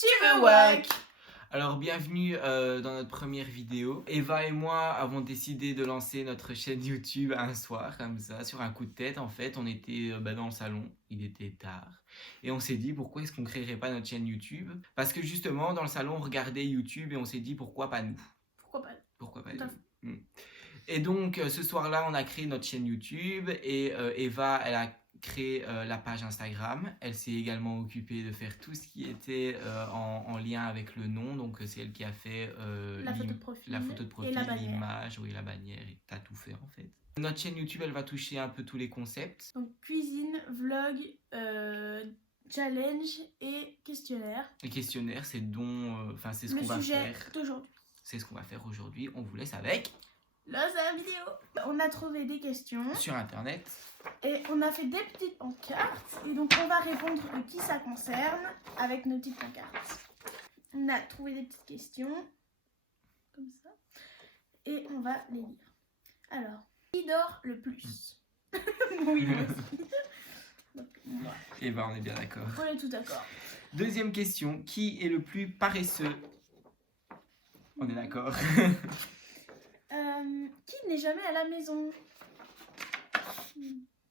Tu veux wack? Alors bienvenue dans notre première vidéo. Eva et moi avons décidé de lancer notre chaîne YouTube un soir comme ça, sur un coup de tête en fait. On était dans le salon, il était tard. Et on s'est dit pourquoi est-ce qu'on créerait pas notre chaîne YouTube? Parce que justement dans le salon on regardait YouTube et on s'est dit pourquoi pas nous? Pourquoi pas nous? Et donc ce soir-là on a créé notre chaîne YouTube et Eva elle a créé la page Instagram. Elle s'est également occupée de faire tout ce qui était en lien avec le nom. Donc c'est elle qui a fait la photo de profil, l'image, oui, la bannière, et t'as tout fait en fait. Notre chaîne YouTube elle va toucher un peu tous les concepts. Donc cuisine, vlog, challenge et questionnaire. Les questionnaires c'est c'est ce qu'on va faire. C'est ce qu'on va faire aujourd'hui. On vous laisse avec la vidéo. On a trouvé des questions sur internet et on a fait des petites pancartes et donc on va répondre de qui ça concerne avec nos petites pancartes. On a trouvé des petites questions comme ça et on va les lire. Alors, qui dort le plus? Oui, donc, voilà. Et on est bien d'accord. On est tout d'accord. Deuxième question, qui est le plus paresseux? On est d'accord. Qui n'est jamais à la maison?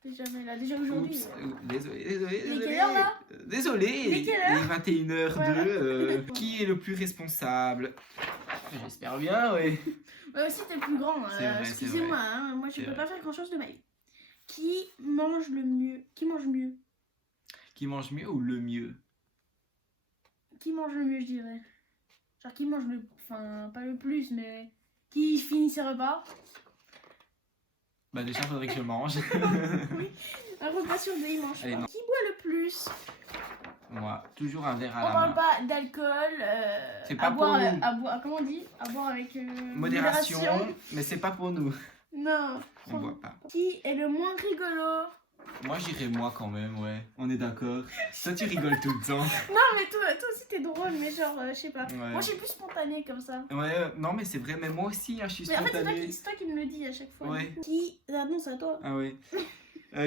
T'es jamais là, déjà aujourd'hui. Désolé. Mais quelle heure là? Désolé, mais quelle heure? Il est 21h02. Voilà. Qui est le plus responsable? J'espère bien, oui. Moi aussi t'es le plus grand, excusez-moi, hein, moi je peux pas faire grand chose de ma vie. Qui mange le mieux? Qui mange mieux? Qui mange mieux ou le mieux? Qui mange le mieux, je dirais. Genre qui mange le... Enfin, pas le plus, mais... Qui finit ses repas? Bah déjà, faudrait que je mange. Oui, un repas sur deux, il mange pas. Qui boit le plus? Moi, toujours un verre à la main. On parle pas d'alcool, c'est pas pour nous. Comment on dit? À boire avec modération, mais c'est pas pour nous. Non. On boit pas. Qui est le moins rigolo? Moi j'irais moi quand même, ouais. On est d'accord. Toi tu rigoles tout le temps. Non mais toi aussi t'es drôle, mais genre je sais pas. Ouais. Moi je suis plus spontanée comme ça. Ouais, non mais c'est vrai, mais moi aussi hein, je suis spontanée. Mais en fait c'est toi qui me le dis à chaque fois. Ouais. Qui... Ah non c'est à toi. Ah ouais.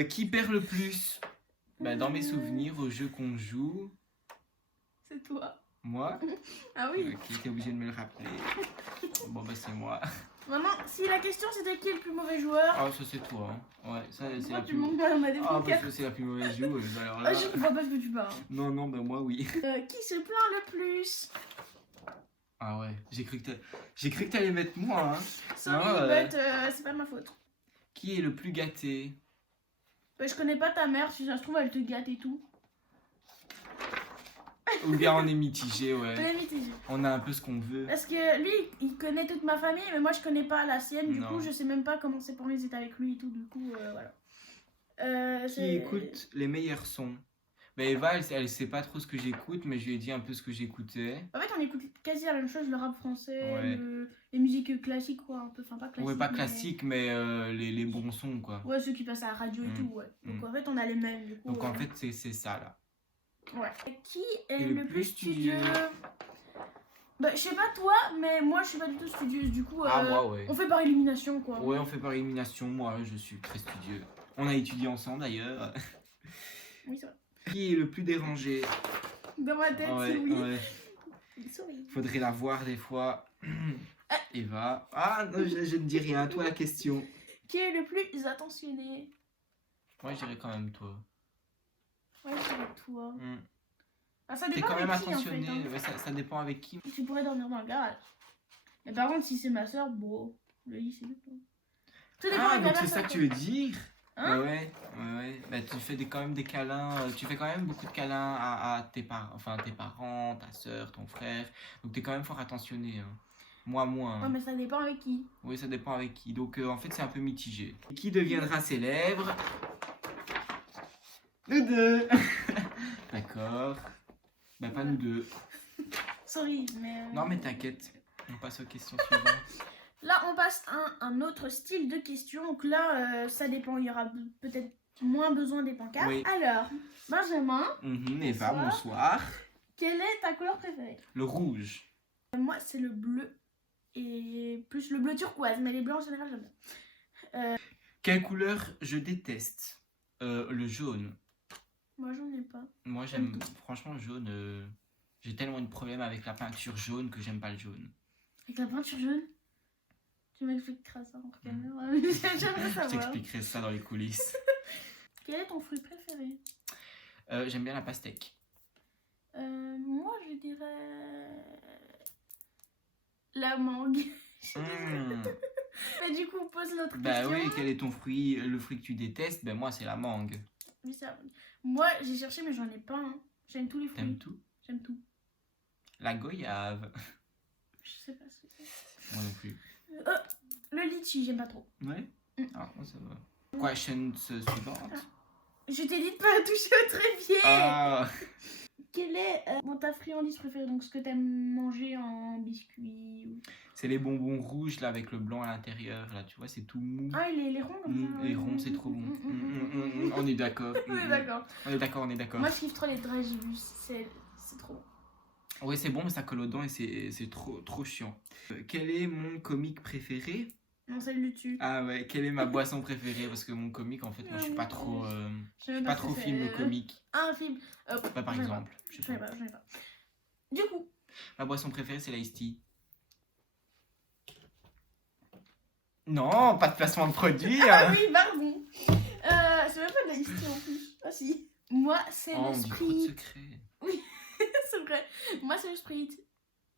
Qui perd le plus? Bah dans mes souvenirs au jeu qu'on joue. C'est toi. Moi? Ah oui. Qui était obligé de me le rappeler. Bon bah c'est moi. Maintenant, si la question c'était qui est le plus mauvais joueur? Ah ça c'est toi, hein. Ouais, ça c'est la plus mauvaise joueur. Ah parce que c'est la plus mauvaise joueuse, alors là... Ah je vois pas ce que tu parles. Non, bah moi oui. Qui se plaint le plus? Ah ouais, j'ai cru que t'allais mettre moi, hein. Sorry, but c'est pas ma faute. Qui est le plus gâté? Je connais pas ta mère, si ça se trouve elle te gâte et tout. Ou bien on est mitigé, ouais. On est mitigé. On a un peu ce qu'on veut. Parce que lui, il connaît toute ma famille, mais moi je connais pas la sienne, du coup je sais même pas comment ses parents étaient avec lui et tout, du coup voilà. Qui écoute les meilleurs sons? Bah Eva, elle sait pas trop ce que j'écoute, mais je lui ai dit un peu ce que j'écoutais. En fait on écoute quasi la même chose, le rap français, les musiques classiques quoi, un peu, enfin pas classiques. Ouais, pas classiques, mais les bons sons quoi. Ouais, ceux qui passent à la radio et tout, ouais. Donc en fait on a les mêmes, du coup. Donc en fait c'est ça là. Ouais. Qui est le plus studieux? Bah, je sais pas toi, mais moi je suis pas du tout studieuse, du coup moi, ouais. on fait par élimination quoi. Ouais, on fait par élimination, moi je suis très studieux. On a étudié ensemble d'ailleurs. Oui, c'est vrai. Qui est le plus dérangé? Dans ma tête, c'est oui. Ouais. Faudrait la voir des fois. Eva. Ah non, je ne dis rien, toi la question. Qui est le plus attentionné? Moi je dirais quand même toi. Ouais, je dirais toi. Ah, ça t'es dépend quand même avec qui, attentionné, en fait, hein. Ouais, ça dépend avec qui. Tu pourrais dormir dans le garage. Mais par contre, si c'est ma soeur, bon, le lit c'est tout. Ah, donc c'est ça que tu veux dire? Hein? Ouais. Bah, tu fais quand même des câlins, tu fais quand même beaucoup de câlins à tes parents, ta soeur, ton frère. Donc t'es quand même fort attentionné. Hein. Moi, moins. Ouais, mais ça dépend avec qui. Oui, ça dépend avec qui. Donc en fait, c'est un peu mitigé. Qui deviendra célèbre? Nous deux. D'accord. Bah, pas nous deux. Sorry, mais... Non, mais t'inquiète. On passe aux questions suivantes. Là, on passe à un autre style de questions. Donc là, ça dépend. Il y aura peut-être moins besoin des pancartes. Oui. Alors, Benjamin. Eva, bonsoir. Quelle est ta couleur préférée? Le rouge. Moi, c'est le bleu. Et plus le bleu turquoise. Mais les blancs, en général, j'aime bien. Quelle couleur je déteste? Le jaune. Moi, j'en ai pas. Moi, j'aime... Franchement, jaune... J'ai tellement de problèmes avec la peinture jaune que j'aime pas le jaune. Avec la peinture jaune? Tu m'expliqueras ça en caméra. J'aimerais Je savoir. t'expliquerai ça dans les coulisses. Quel est ton fruit préféré? J'aime bien la pastèque. Moi, je dirais la mangue. Mais du coup, pose l'autre Bah question. oui, quel est ton fruit, le fruit que tu détestes? Ben moi, c'est la mangue. Oui, ça. Moi, j'ai cherché, mais j'en ai pas. Hein. J'aime tous les fruits. T'aimes tout? J'aime tout. La goyave. Je sais pas ce que c'est. Moi non plus. Le litchi, j'aime pas trop. Ouais? Ah, moi ça va. Question suivante. Je t'ai dit de pas toucher au trépied. Ah, Quelle est ta friandise préférée? Donc, ce que t'aimes manger en biscuit ou... c'est les bonbons rouges là avec le blanc à l'intérieur. Là, tu vois, c'est tout mou. Ah, les ronds comme ça. Les ronds, c'est trop bon. On est d'accord. On est d'accord. On est d'accord, on est d'accord. Moi, je kiffe trop les dragibus. C'est trop bon. Oui, c'est bon, mais ça colle aux dents et c'est trop chiant. Quel est mon comique préféré? Non, c'est le dessus. Ah ouais, quelle est ma boisson préférée? Parce que mon comique, en fait, moi, je suis pas trop, pas trop film comique. Un film. Bah, par exemple. Je sais pas. Je sais pas. Du coup. Ma boisson préférée, c'est l'Ice Tea. Non, pas de placement de produit. Ah oui, pardon. C'est même pas de la liste en plus. Ah si. Moi, c'est Oh, le on dit trop de Sprite. secrets. Oui, c'est vrai. Moi, c'est le Sprite.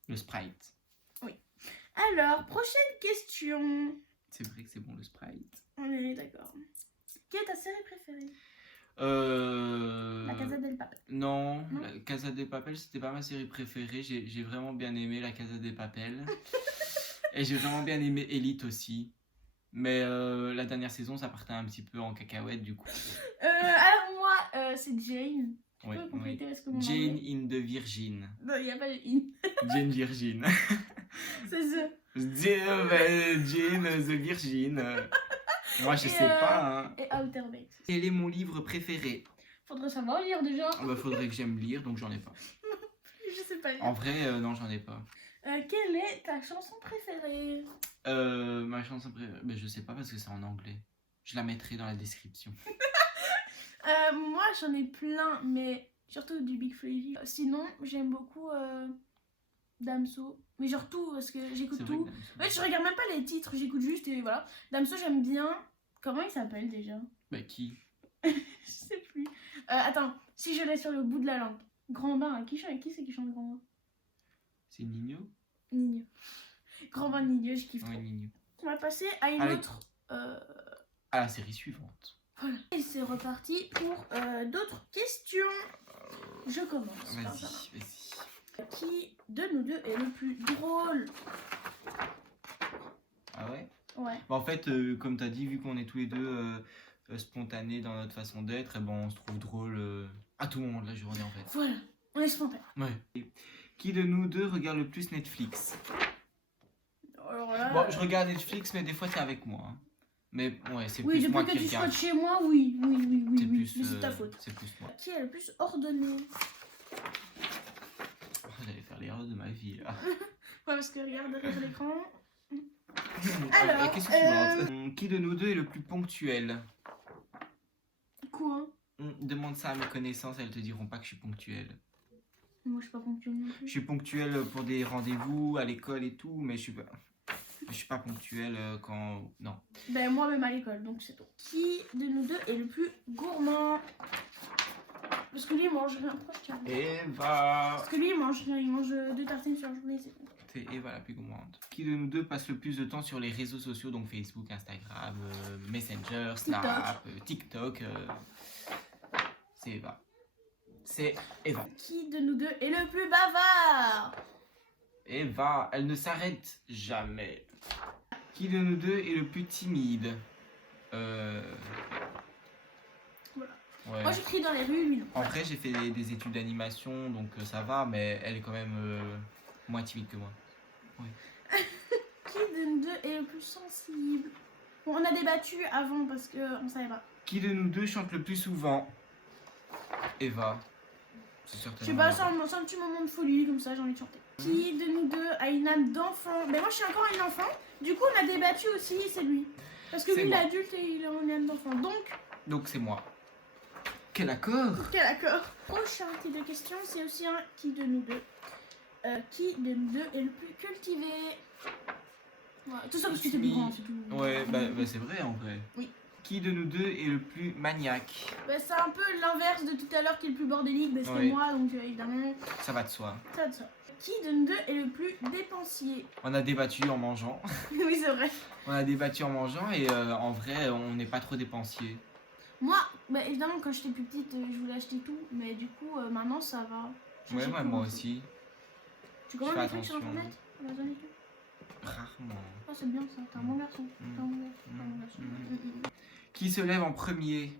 Le Sprite. Alors, prochaine question. C'est vrai que c'est bon, le Sprite. On est d'accord. Quelle est ta série préférée? La Casa del Papel. Non, Non. la Casa de Papel, c'était pas ma série préférée. J'ai vraiment bien aimé la Casa de Papel. Et j'ai vraiment bien aimé Elite aussi. Mais la dernière saison, ça partait un petit peu en cacahuète du coup. Alors moi, c'est Jane. Tu Oui, peux compléter parce que mon Jane anglais- in the Virgin. Non, il n'y a pas de in. Jane Virgin. C'est ça. Jane the Virgin. Moi, je Et, sais pas. Hein. Et Outer Banks. Quel est mon livre préféré? Faudrait savoir lire déjà. Bah, faudrait que j'aime lire, donc j'en ai pas. Je sais pas lire. En vrai, non, j'en ai pas. Quelle est ta chanson préférée? Ma chanson préférée, bah, je sais pas parce que c'est en anglais. Je la mettrai dans la description. Moi, j'en ai plein, mais surtout du Big Freddy. Sinon, j'aime beaucoup Damso. Mais genre tout, parce que j'écoute C'est vrai tout. que Ouais, je regarde même pas les titres, j'écoute juste et voilà. Damso, j'aime bien. Comment il s'appelle déjà? Bah, qui? Je sais plus. Attends, si je l'ai sur le bout de la langue. Grand Bain, qui c'est qui chante Grand Bain? C'est Nino? Nino. Grand Bain de Nino, je kiffe Ouais, trop. Nino. On va passer à une Allez. autre. À la série suivante. Voilà. Et c'est reparti pour d'autres questions. Je commence. par Vas-y, ça. vas-y. Qui de nous deux est le plus drôle? Ah ouais? Ouais. Bah, en fait, comme t'as dit, vu qu'on est tous les deux spontanés dans notre façon d'être, et ben on se trouve drôle à tout moment de la journée en fait. Voilà, on est spontané. Ouais. Et qui de nous deux regarde le plus Netflix? Alors là, Bon, je regarde Netflix, mais des fois c'est avec moi. Hein. Mais ouais, c'est oui, plus moi depuis que qui tu sois regarde. de chez moi, oui. C'est plus, Mais c'est ta faute. C'est plus moi. Qui est le plus ordonné? Oh, j'allais faire l'erreur de ma vie là. Ouais, parce que regarde derrière l'écran. Alors, Alors, question suivante. Qui de nous deux est le plus ponctuel? Quoi? Demande ça à mes connaissances, elles te diront pas que je suis ponctuel. Moi, je suis pas ponctuelle non Je plus. suis ponctuel pour des rendez-vous à l'école et tout, mais je suis pas ponctuel quand... Non. Ben, moi, même à l'école, donc c'est tout. Qui de nous deux est le plus gourmand? Parce que lui, il mange rien. Pourquoi je tiens? Eva. Parce que lui, il mange rien. Il mange 2 tartines sur la journée, c'est tout. C'est Eva la plus gourmande. Qui de nous deux passe le plus de temps sur les réseaux sociaux, donc Facebook, Instagram, Messenger, Snap, TikTok c'est Eva. C'est Eva. Qui de nous deux est le plus bavard? Eva, elle ne s'arrête jamais. Qui de nous deux est le plus timide? Voilà. Ouais. Moi, j'écris dans les rues, lui non. En vrai, j'ai fait des études d'animation, donc ça va, mais elle est quand même moins timide que moi. Qui de nous deux est le plus sensible? Bon, on a débattu avant parce qu'on savait pas. Qui de nous deux chante le plus souvent? Eva. C'est Je certainement. sais pas, Eva. c'est un petit moment de folie, comme ça j'ai envie de chanter. Qui de nous deux a une âme d'enfant? Ben moi je suis encore un enfant, du coup on a débattu aussi, c'est lui. Parce que C'est lui il est moi. adulte et il a une âme d'enfant. Donc, Donc c'est moi. Quel accord! Quel accord. Prochain type de question, c'est aussi un qui de nous deux. Qui de nous deux est le plus cultivé? Ouais, tout ça parce que t'es plus grand, c'est tout. Ouais, bah c'est vrai en vrai. Oui. Qui de nous deux est le plus maniaque? Bah, c'est un peu l'inverse de tout à l'heure qui est le plus bordélique, bah, c'est Oui. moi, donc évidemment, Ça va de soi. ça de ça. Qui de nous deux est le plus dépensier? On a débattu en mangeant. Oui, c'est vrai. On a débattu en mangeant et en vrai, on n'est pas trop dépensier. Moi, bah, évidemment, quand j'étais plus petite, je voulais acheter tout, mais du coup, maintenant ça va. Ouais, J'achète ouais, tout, moi en fait. aussi. Tu commandes fais des trucs sur attention. internet? Amazon et tout? Rarement. Ah, c'est bien ça, t'es un bon garçon. T'es un bon garçon. T'es un bon garçon. Qui se lève en premier?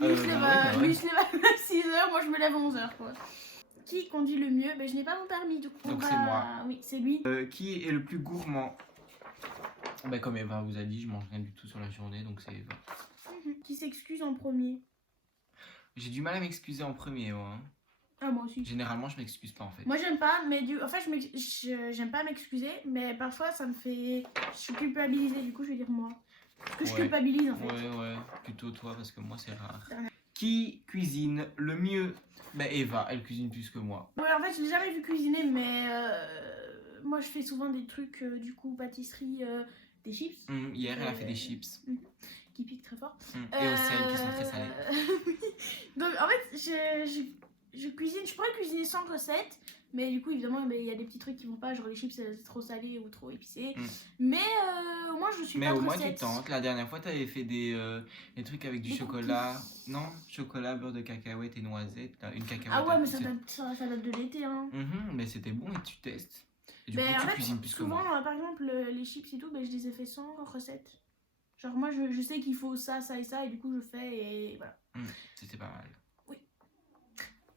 Lui, il se lève à ouais. 6h, moi je me lève à 11h, quoi. Qui conduit le mieux? Ben, je n'ai pas mon permis, du coup. Donc c'est moi. Oui, c'est lui. Qui est le plus gourmand? Bah, comme Eva vous a dit, je mange rien du tout sur la journée, donc c'est Eva. Qui s'excuse en premier? J'ai du mal à m'excuser en premier, moi. Hein. Ah, moi aussi. Généralement, je m'excuse pas en fait. Moi, j'aime pas, mais en fait, j'aime pas m'excuser, mais parfois, ça me fait. Je suis culpabilisée, du coup, je vais dire moi. Parce que je Ouais. culpabilise, en fait. Ouais, plutôt toi, parce que moi, c'est rare. Dernière. Qui cuisine le mieux? Bah, Eva, elle cuisine plus que moi. Ouais, en fait, je l'ai jamais vu cuisiner, mais moi, je fais souvent des trucs, du coup, pâtisserie, des chips. Hier, elle a fait des chips. Qui piquent très fort. Et au sel, qui sont très salés. Oui. Donc, en fait, je cuisine, je pourrais cuisiner sans recette, mais du coup, évidemment, il y a des petits trucs qui vont pas, genre les chips, c'est trop salé ou trop épicé. Mais au moins, je suis Mais pas de au moins, tu recette. tentes. La dernière fois, tu avais fait des trucs avec du Des chocolat. cookies. Non, chocolat, beurre de cacahuète et noisettes. Là, une cacahuète. Ah ouais, mais ça c'est- date de l'été, hein. Mais c'était bon et tu testes. Et du Mais coup, en tu fait, cuisines plus que souvent, moi. par exemple, les chips et tout, je les ai fait sans recette. Genre, moi, je sais qu'il faut ça, ça et ça, et du coup, je fais, et voilà. C'était pas mal.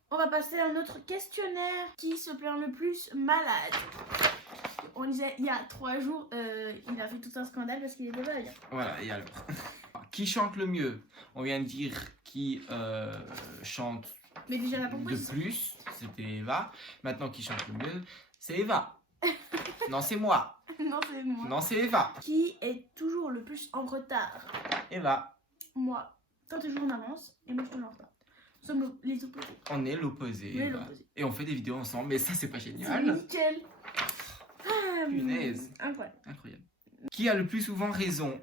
On va passer à un autre questionnaire. Qui se plaint le plus malade? On disait, il y a 3 jours, il a fait tout un scandale parce qu'il était malade. Voilà, et alors qui chante le mieux? On vient de dire qui chante Mais déjà, la de proposition. plus, c'était Eva. Maintenant, qui chante le mieux? C'est Eva. Non, c'est moi. Non, c'est moi. Non, c'est Eva. Qui est toujours le plus en retard? Eva. Moi. Toi, toujours en avance et moi, je suis toujours en retard. Nous sommes les opposés. On est l'opposé. On est Eva. l'opposé. Et on fait des vidéos ensemble, mais ça, c'est pas C'est génial. nickel. Ah, Punaise. incroyable. Incroyable. Qui a le plus souvent raison?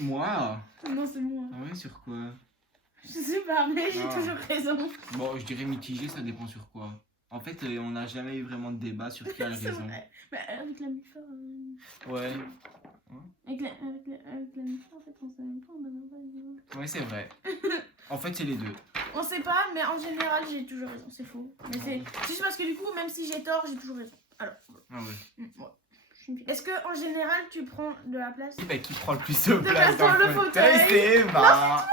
Moi? Non, c'est moi. Ah ouais, sur quoi? Je sais pas, mais j'ai Ah. toujours raison. Bon, je dirais mitigé, ça dépend sur quoi. En fait, on n'a jamais eu vraiment de débat sur qui a C'est raison. vrai. Mais avec la MIFA. Ouais. Avec la MIFA, en fait, on sait même pas, on a même pas les... Ouais, c'est vrai. En fait, c'est les deux. On sait pas, mais en général, j'ai toujours raison. C'est faux. Mais c'est juste parce que du coup, même si j'ai tort, j'ai toujours raison. Alors, Ah ouais. ouais. Est-ce que en général, tu prends de la place? Bah, qui prend le plus de place place dans dans le le fauteuil, fauteuil. c'est Eva.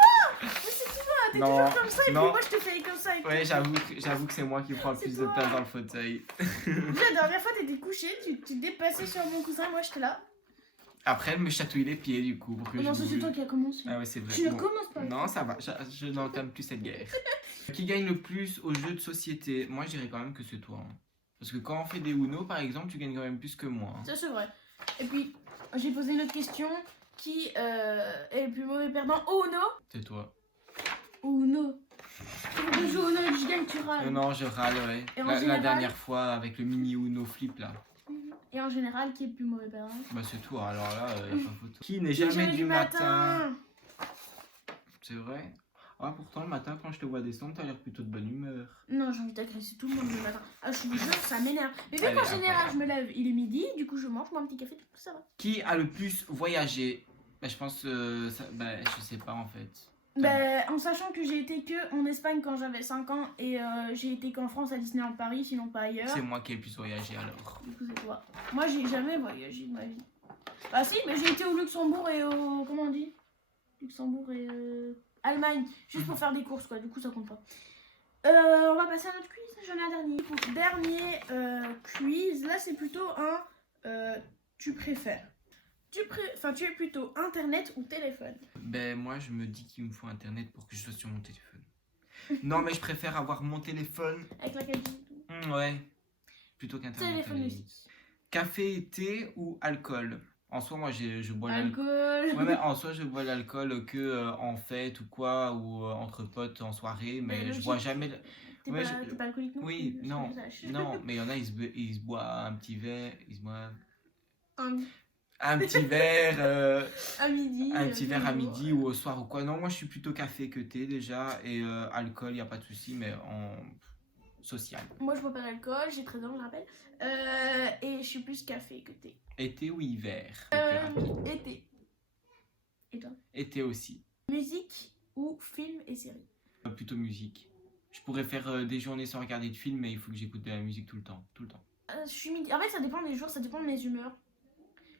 Mais c'est toi, t'es Non, toujours comme ça, et puis non. moi, je te fais comme ça. Et Ouais, j'avoue que c'est moi qui prends le C'est plus de toi. place dans le fauteuil. La dernière fois, t'étais couché, tu dépassais sur mon cousin, moi, j'étais là. Après, elle me chatouille les pieds, du coup. Pour que Oh non, je ça, c'est bouge. toi qui as commencé. Ah ouais, c'est vrai. Tu ne Bon. commences pas. Non, ça va, je n'entame plus cette guerre. Qui gagne le plus aux jeux de société? Moi, je dirais quand même que c'est toi. Hein. Parce que quand on fait des Uno, par exemple, tu gagnes quand même plus que moi. Hein. Ça, c'est vrai. Et puis, j'ai posé une autre question. Qui est le plus mauvais perdant au Uno? C'est toi. Au Uno. Tu joues au Uno et que je gagne, tu râles. Non, je râle, ouais. Et en La général- dernière fois, avec le mini Uno flip, là. Et en général, qui est le plus mauvais perdant? Bah, c'est toi, alors là, y a pas photo. Qui n'est Qui est jamais du matin? C'est vrai? Ah, pourtant, le matin, quand je te vois descendre, t'as l'air plutôt de bonne humeur. Non, j'ai envie d'agresser tout le monde le matin. Ah, je suis jure, ça m'énerve. Mais vu Allez, qu'en général, incroyable. je me lève, il est midi, du coup, je mange, moi, un petit café, tout ça va. Qui a le plus voyagé? Bah, je pense que je sais pas en fait. Ben, en sachant que j'ai été que en Espagne quand j'avais 5 ans et j'ai été qu'en France à Disneyland Paris, sinon pas ailleurs. C'est moi qui ai le plus voyagé alors. Du coup, c'est toi. Moi, j'ai jamais voyagé de ma vie. Ah si, mais j'ai été au Luxembourg et au... Comment on dit? Luxembourg et Allemagne. Juste pour faire des courses, quoi. Du coup, ça compte pas. On va passer à notre quiz. J'en ai un dernier. Pour dernier quiz, là, c'est plutôt un... tu préfères. Tu es plutôt internet ou téléphone? Ben moi je me dis qu'il me faut internet pour que je sois sur mon téléphone. Non mais je préfère avoir mon téléphone. Avec la 4G et tout. Ouais. Plutôt qu'internet. Téléphone à la aussi. limite. Café et thé ou alcool? En soi, moi, je bois l'alcool. Alcool. Ouais, mais en soi, je bois l'alcool que en fête ou quoi, ou entre potes en soirée, mais je bois jamais. T'es Ouais, pas alcoolique non Oui, plus, non, je sache. non, mais il y en a, ils se boivent un petit verre, ils se boivent Un, un petit verre, à midi. un petit verre à toujours. midi ou au soir ou quoi. Non, moi, je suis plutôt café que thé déjà, et alcool, il y a pas de souci, mais en social. Moi, je bois pas d'alcool, j'ai 13 ans, je rappelle. Et je suis plus café que thé. Été ou hiver? C'est plus rapide. Été. Et toi? Été aussi. Musique ou film et série? Plutôt musique. Je pourrais faire des journées sans regarder de film, mais il faut que j'écoute de la musique tout le temps, tout le temps. En fait, ça dépend des jours, ça dépend de mes humeurs.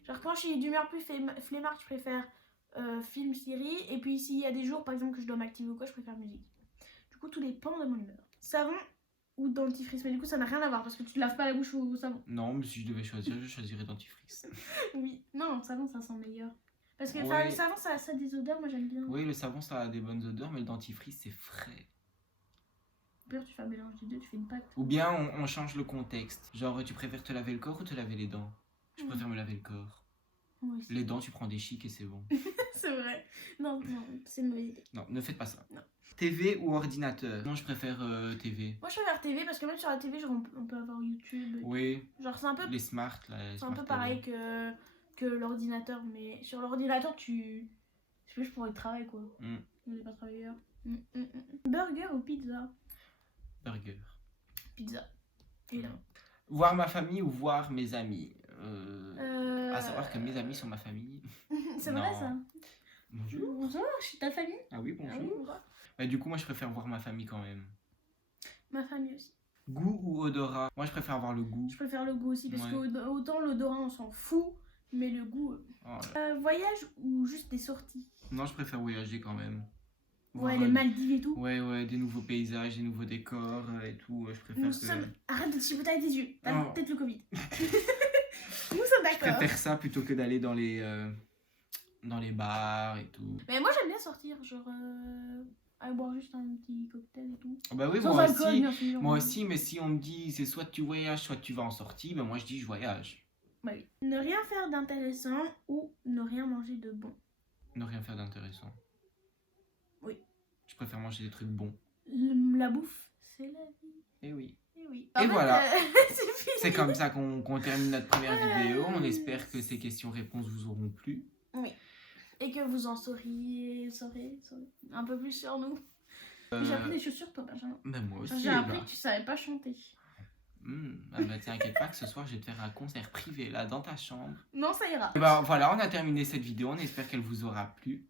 Genre, quand je suis d'humeur plus flemmarde, je préfère film, série. Et puis, s'il y a des jours, par exemple, que je dois m'activer ou quoi, je préfère musique. Du coup, tout dépend de mon humeur. Savon ou dentifrice? Mais du coup, ça n'a rien à voir parce que tu te laves pas la bouche au savon. Non, mais si je devais choisir, je choisirais dentifrice. Oui. Non, savon, ça sent meilleur. Parce que Ouais. le savon, ça a des odeurs, moi j'aime bien. Oui, le savon, ça a des bonnes odeurs, mais le dentifrice, c'est frais. Pire, tu fais un mélange des deux, tu fais une pâte. Ou bien on change le contexte. Genre, tu préfères te laver le corps ou te laver les dents? Je préfère me laver le corps. Moi aussi. Les dents, tu prends des chics et c'est bon. C'est vrai. Non, c'est une mauvaise idée. Non, ne faites pas ça. Non. TV ou ordinateur? Non, je préfère TV. Moi je préfère TV parce que même sur la TV, genre, on peut avoir YouTube. Oui, Genre, c'est un peu, les smart, là. Les c'est un smart peu TV. pareil que l'ordinateur. Mais sur l'ordinateur, je sais pas, je pourrais travailler quoi. Mm. On n'est pas travailleur. Burger ou pizza? Burger. Pizza. Évidemment. Voir ma famille ou voir mes amis? À savoir que mes amis sont ma famille. C'est vrai Non. ça. Bonjour. Bonjour, je suis ta famille. Ah oui, bonjour. Ah oui, bonjour. Mais du coup, moi, je préfère voir ma famille quand même. Ma famille aussi. Goût ou odorat? Moi, je préfère avoir le goût. Je préfère le goût aussi parce Ouais. que autant l'odorat on s'en fout, mais le goût. Oh là. Voyage ou juste des sorties? Non, je préfère voyager quand même. Ouais, Voir, les Maldives et tout. Ouais, des nouveaux paysages, des nouveaux décors et tout. Je préfère Nous que... sommes... Arrête de te chipoter avec tes yeux. T'as Oh. peut-être le Covid. Nous sommes Je d'accord. préfère ça plutôt que d'aller dans les bars et tout. Mais moi j'aime bien sortir, genre aller boire juste un petit cocktail et tout. Bah oui, Sans moi alcool, aussi. bien sûr. Moi aussi, mais si on me dit c'est soit tu voyages, soit tu vas en sortie, ben moi je dis je voyage. Bah oui. Ne rien faire d'intéressant ou ne rien manger de bon. Ne rien faire d'intéressant. Oui. Je préfère manger des trucs bons. La bouffe, c'est la vie. Et oui. Et oui. Et voilà. C'est fini. C'est comme ça qu'on termine notre première vidéo. On espère que ces questions-réponses vous auront plu. Oui. Et que vous en saurez un peu plus sur nous. J'ai appris des choses sur toi, Benjamin. Ben moi aussi. J'ai appris que tu savais pas chanter. Ah bah t'inquiète pas que ce soir je vais te faire un concert privé là dans ta chambre. Non, ça ira. Et bah voilà, on a terminé cette vidéo. On espère qu'elle vous aura plu.